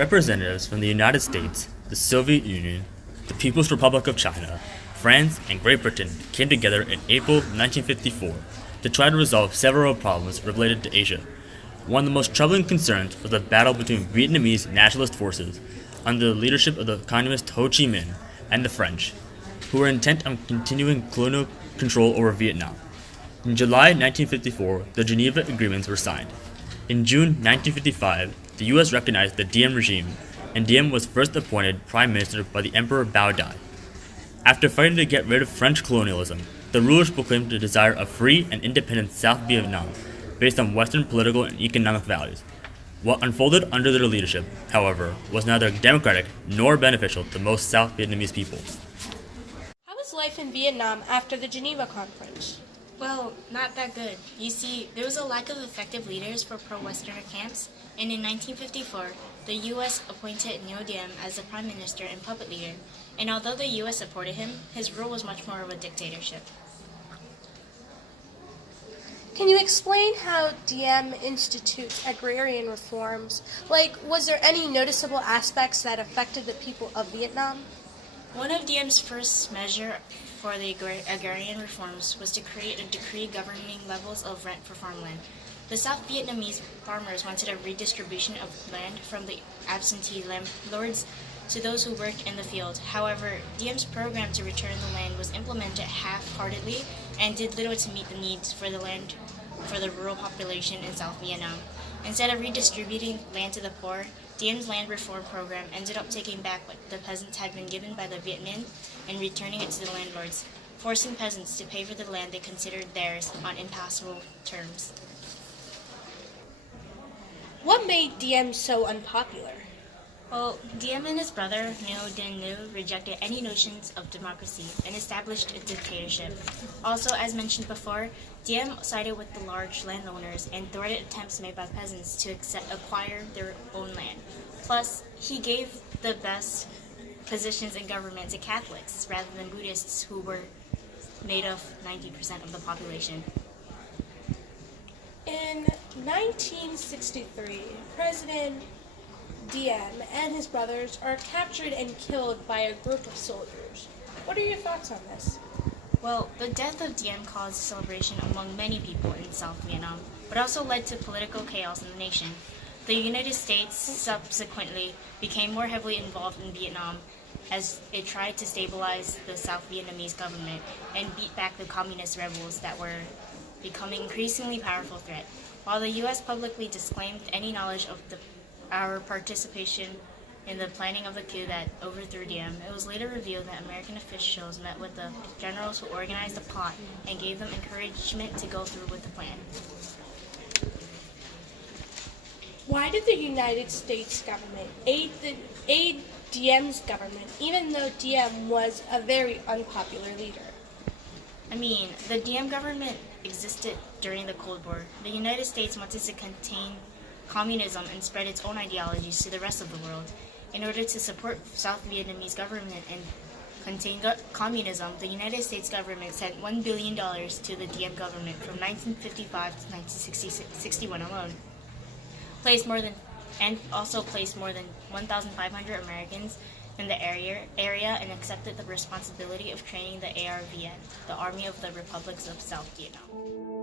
Representatives from the United States, the Soviet Union, the People's Republic of China, France, and Great Britain came together in April 1954 to try to resolve several problems related to Asia. One of the most troubling concerns was the battle between Vietnamese nationalist forces under the leadership of the communist Ho Chi Minh and the French, who were intent on continuing colonial control over Vietnam. In July 1954, the Geneva Agreements were signed. In June 1955, the U.S. recognized the Diem regime, and Diem was first appointed prime minister by the Emperor Bao Dai. After fighting to get rid of French colonialism, the rulers proclaimed the desire of free and independent South Vietnam based on Western political and economic values. What unfolded under their leadership, however, was neither democratic nor beneficial to most South Vietnamese people. How was life in Vietnam after the Geneva Conference? Well, not that good. You see, there was a lack of effective leaders for pro-Westerner camps, and in 1954, the U.S. appointed Ngo Diem as the prime minister and puppet leader, and although the U.S. supported him, his rule was much more of a dictatorship. Can you explain how Diem institutes agrarian reforms? Was there any noticeable aspects that affected the people of Vietnam? One of Diem's first measures for the agrarian reforms was to create a decree governing levels of rent for farmland. The South Vietnamese farmers wanted a redistribution of land from the absentee landlords to those who worked in the field. However, Diem's program to return the land was implemented half-heartedly and did little to meet the needs for the land for the rural population in South Vietnam. Instead of redistributing land to the poor, Diem's land reform program ended up taking back what the peasants had been given by the Viet Minh and returning it to the landlords, forcing peasants to pay for the land they considered theirs on impossible terms. What made Diem so unpopular? Well, Diem and his brother, Ngo Dinh Nhu, rejected any notions of democracy and established a dictatorship. Also, as mentioned before, Diem sided with the large landowners and thwarted attempts made by peasants to acquire their own land. Plus, he gave the best positions in government to Catholics rather than Buddhists, who were made of 90% of the population. In 1963, President Diem and his brothers are captured and killed by a group of soldiers. What are your thoughts on this? Well, the death of Diem caused celebration among many people in South Vietnam, but also led to political chaos in the nation. The United States subsequently became more heavily involved in Vietnam as it tried to stabilize the South Vietnamese government and beat back the communist rebels that were becoming increasingly powerful threat. While the U.S. publicly disclaimed any knowledge of our participation in the planning of the coup that overthrew Diem, it was later revealed that American officials met with the generals who organized the plot and gave them encouragement to go through with the plan. Why did the United States government aid Diem's government, even though Diem was a very unpopular leader? The Diem government existed during the Cold War. The United States wanted to contain communism and spread its own ideologies to the rest of the world. In order to support South Vietnamese government and contain communism, the United States government sent $1 billion to the Diem government from 1955 to 1961 alone. Placed more than 1,500 Americans in the area and accepted the responsibility of training the ARVN, the Army of the Republics of South Vietnam.